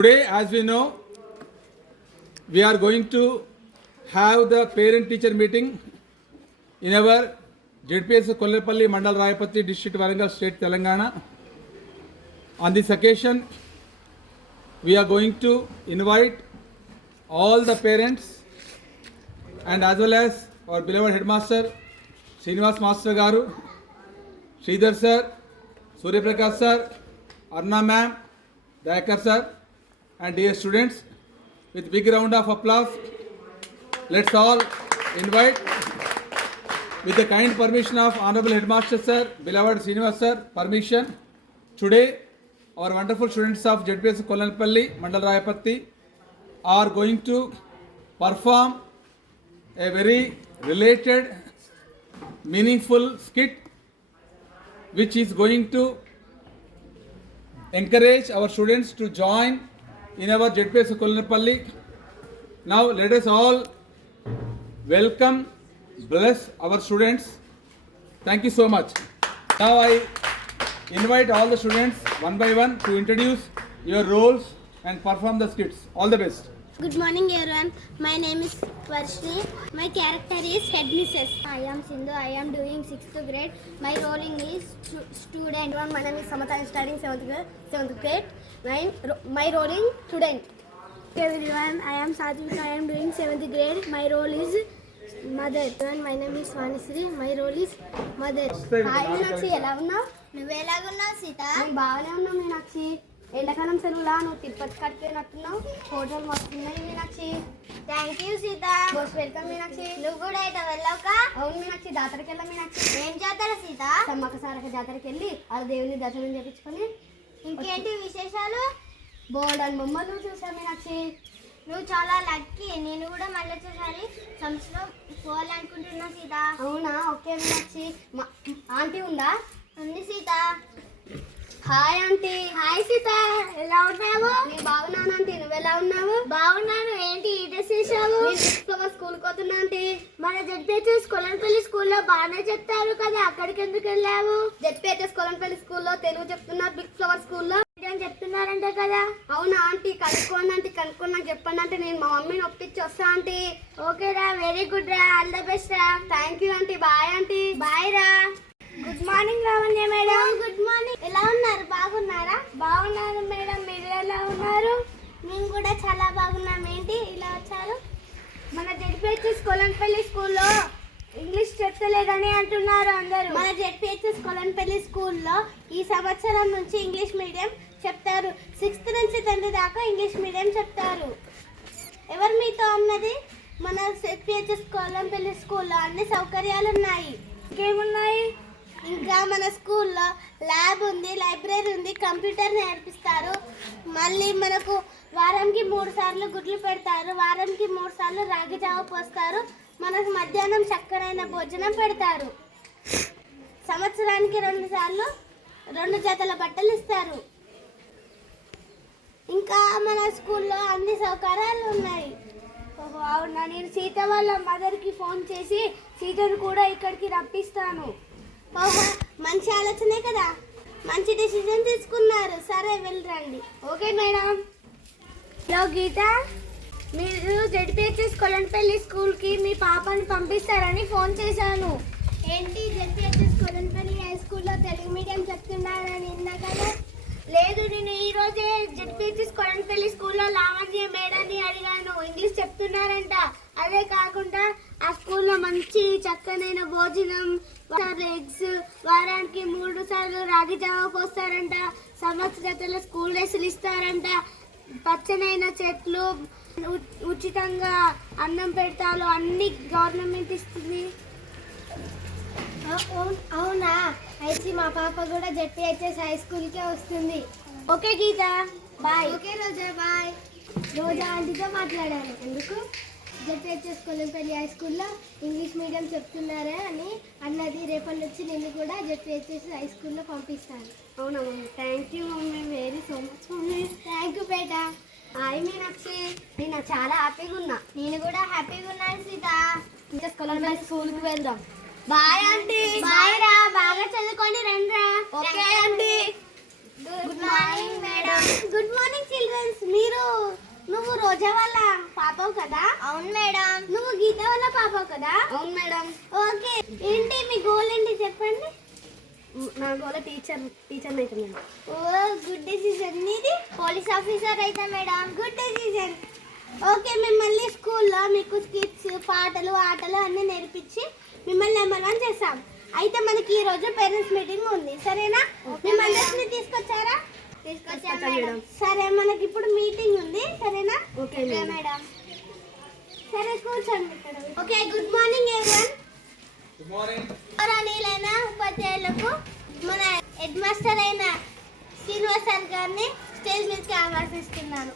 Today, as we know, we are going to have the parent-teacher meeting in our JPS Kollepalli Mandal Rayapatti District Warangal State Telangana. On this occasion, we are going to invite all the parents and as well as our beloved headmaster Srinivas Master Garu, Sridhar sir, Surya Prakash sir, Arna ma'am, Dayakar sir, and dear students, with big round of applause, let's all invite, with the kind permission of Honorable Headmaster Sir, beloved Srinivas Sir, permission, today our wonderful students of JPS Kollepalli Mandal Rayapatti are going to perform a very related, meaningful skit which is going to encourage our students to join in our JPS Kollepalli. Now let us all welcome, bless our students. Thank you so much. Now I invite all the students one by one to introduce your roles and perform the skits. All the best. Good morning everyone. My name is Varshni. My character is Headmistress. I am Sindhu. I am doing 6th grade. My role is student. My name is Samatha. I am studying 7th grade. My role is student. Hello everyone. I am Satvik. I am doing 7th grade. My role is mother. My name is Vanisri. My role is mother. Hi Meenakshi. ఎలా ఉన్నావు? నువ్వు ఎలాగున్నావు సీత? నేను బాగానే ఉన్నా మీనాక్షి. ఎండాకాలం సెలవులా నువ్వు తిరుపతి కట్టిపోయినట్టున్నావు. ఫోటోలు వస్తున్నాయి Meenakshi. Thank you Sita. Most welcome Meenakshi. నువ్వు కూడా అయితే వెళ్ళావుకా? అవును మీనాక్షి. జాతరకి వెళ్ళా మీనాక్షి. ఏం జాతర సీత? సమ్మక్క సారక జాతరకి వెళ్ళి ఆ దేవుని దర్శనం చేయించుకొని ఇంకేంటి విశేషాలు? బోర్డ్ అని బొమ్మలు చూసా మీనాక్షి. నువ్వు చాలా లక్కీ. నేను కూడా మళ్ళీ ఒకసారి సంవత్సరం పోవాలనుకుంటున్నా సీత. అవునా? ఓకే మీనాక్షి. ఆంటీ ఉందా? ఉంది Sita. Hi aunty. Hi Sita. ఎలా ఉన్నావు? నేను బాగున్నాను ఆంటీ. నువ్వు ఎలా ఉన్నావు? బాగున్నాను. ఏంటి ఈ డ్రెస్ వేసావు? స్కూల్కి పోతున్నా ఆంటీ. మన జెడ్పీహెచ్ఎస్ కొలంపల్లి స్కూల్లో బాగానే చెప్తారు కదా, అక్కడికి ఎందుకు వెళ్ళావు? జెడ్పీహెచ్ఎస్ కొలంపల్లి స్కూల్లో తెలుగు చెప్తున్నారు. బిగ్ ఫ్లవర్ స్కూల్లో చెప్తున్నారంట కదా. అవునా ఆంటీ? కనుక్కోండి ఆంటీ. కనుక్కొని నాకు చెప్పండి అంటే నేను మా మమ్మీని ఒప్పించి వస్తా ఆంటీ. ఓకే రా. వెరీ గుడ్ రా. ఆల్ ద బెస్ట్ రా. Thank you aunty. Bye aunty. Bye రా. Good morning Lavanya madam. Good morning. ఎలా ఉన్నారు? బాగున్నారా? బాగున్నాను మేడం. మీరు ఎలా ఉన్నారు? మేము కూడా చాలా బాగున్నాం. ఏంటి ఇలా వచ్చారు? మన జెడ్పీహెచ్ఎస్ కొలంపల్లి స్కూల్లో ఇంగ్లీష్ చెప్తలేదని అంటున్నారు అందరూ. మన జెడ్పీహెచ్ఎస్ కొలంపల్లి స్కూల్లో ఈ సంవత్సరం నుంచి ఇంగ్లీష్ మీడియం చెప్తారు. 6th నుంచి 10th దాకా ఇంగ్లీష్ మీడియం చెప్తారు. ఎవరు మీతో ఉన్నది? మన జెడ్పీహెచ్ఎస్ కొలంపల్లి స్కూల్లో అన్ని సౌకర్యాలు ఉన్నాయి. ఇంకేమున్నాయి? ఇంకా మన స్కూల్లో ల్యాబ్ ఉంది, లైబ్రరీ ఉంది, కంప్యూటర్ నేర్పిస్తారు. మళ్ళీ మనకు వారానికి 3 సార్లు గుడ్లు పెడతారు. వారానికి 3 సార్లు రాగి జావ పోస్తారు. మనకు మధ్యాహ్నం చక్కనైన భోజనం పెడతారు. సంవత్సరానికి 2 సార్లు 2 జతల బట్టలు ఇస్తారు. ఇంకా మన స్కూల్లో అన్ని సౌకర్యాలు ఉన్నాయి. ఓహో అవునా? నేను సీత వాళ్ళ మదర్కి ఫోన్ చేసి సీతను కూడా ఇక్కడికి రప్పిస్తాను. ఓహో మంచి ఆలోచనే కదా. మంచి డెసిజన్ తీసుకున్నారు. సరే వెళ్ళరండి. Okay madam. హలో గీత, మీరు జెడ్పీహెచ్ఎస్ కొలంపల్లి స్కూల్కి మీ పాపని పంపిస్తారని ఫోన్ చేశాను. ఏంటి జెడ్పీహెచ్ఎస్ కొలంపల్లి హై స్కూల్లో తెలుగు మీడియం చెప్తున్నారని విన్నా కదా. లేదు, నేను ఈరోజే జెడ్పీహెచ్ఎస్ కొలంపల్లి స్కూల్లో లావణ్య మేడాన్ని అడిగాను. ఇంగ్లీష్ చెప్తున్నారంట. అదే కాకుండా ఆ స్కూల్లో మంచి చక్కనైన భోజనం, ఎగ్స్, వారానికి 3 సార్లు రాగి జావ పోస్తారంట. సంవత్సరాల స్కూల్ డ్రెస్సులు ఇస్తారంట. పచ్చనైన చెట్లు, ఉచితంగా అన్నం పెడతారు. అన్ని గవర్నమెంట్ ఇస్తుంది. అవునా? అయితే మా పాప కూడా జెడ్పీహెచ్ఎస్ హై స్కూల్కే వస్తుంది. ఓకే గీత, బాయ్. ఓకే రోజా, బాయ్. రోజా ఆంటీతో మాట్లాడాను. ఎందుకు? జెడ్పీహెచ్ఎస్ కొలంపల్లి హై స్కూల్లో ఇంగ్లీష్ మీడియం చెప్తున్నారా అని అన్నది. రేపటి నుంచి నేను కూడా జెడ్పీహెచ్ఎస్ హై స్కూల్లో పంపిస్తాను. అవునా mummy? Thank you mummy. Very so much mummy. Thank you beta. Hi Meenakshi. నేను చాలా హ్యాపీగా ఉన్నా. నేను కూడా హ్యాపీగా ఉన్నాను సీత. ఇంకా కొలంపల్లి స్కూల్కి వెళ్దాం. Bye aunty. బాయ్ రా. బాగా చదువుకొని రండి రా. Okay aunty. Good morning madam. Good morning childrens. నువ్వు రోజా వాళ్ళ పాపవు కదా? అవును మేడం. నువ్వు గీత వాళ్ళ పాపవు కదా? అవును మేడం. ఓకే, ఏంటి మీ గోల్ ఏంటి చెప్పండి. నా గోల టీచర్ అయితే మేడం. ఓ గుడ్ డెసిషన్. నీది? పోలీస్ ఆఫీసర్ అయితే మేడం. Good decision. ఓకే, మిమ్మల్ని స్కూల్లో మీకు స్కిట్స్, పాటలు, ఆటలు అన్నీ నేర్పించి మిమ్మల్ని నెంబర్ 1 చేస్తాం. అయితే మనకి ఈ రోజు పేరెంట్స్ మీటింగ్ ఉంది, సరేనా? మిమ్మల్ని తీసుకొచ్చారా? తీసుకొచ్చాం మేడం. సరే, మనకి ఇప్పుడు మీటింగ్ ఉంది, సరేనా? Okay madam. సరే, కూర్చోండి ఇక్కడ. Okay, good morning everyone. Good morning. గౌరవనీయులైన ఉపాధ్యాయులకు మన హెడ్ మాస్టర్ అయిన శ్రీనివాస్ సార్ గారిని స్టేజ్ మీదకి ఆహ్వానిస్తున్నాను.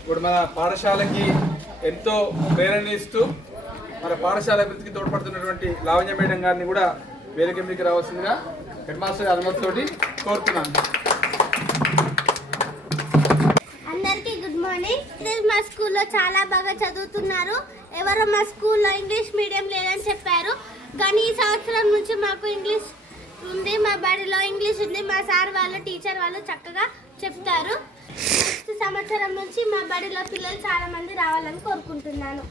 ఇప్పుడు మన పాఠశాలకి ఎంతో ప్రేరణ ఇస్తూ మన పాఠశాల అభివృద్ధికి తోడ్పడుతున్నటువంటి లావణ్య మేడం గారిని కూడా వేదిక మీదకి రావాల్సిందిగా హెడ్ మాస్టర్ అనుమతితోటి కోరుతున్నాను. అందరికీ గుడ్ మార్నింగ్. ఈరోజు మా స్కూల్లో చాలా బాగా చదువుతున్నారు. ఎవరో మా స్కూల్లో ఇంగ్లీష్ మీడియం లేదని చెప్పారు, కానీ ఈ సంవత్సరం నుంచి మాకు ఇంగ్లీష్ ఉంది. మా బడిలో ఇంగ్లీష్ ఉంది. మా సార్ వాళ్ళు, టీచర్ వాళ్ళు చక్కగా చెప్తారు. నెక్స్ట్ సంవత్సరం నుంచి మా బడిలో పిల్లలు చాలా మంది రావాలని కోరుకుంటున్నాను.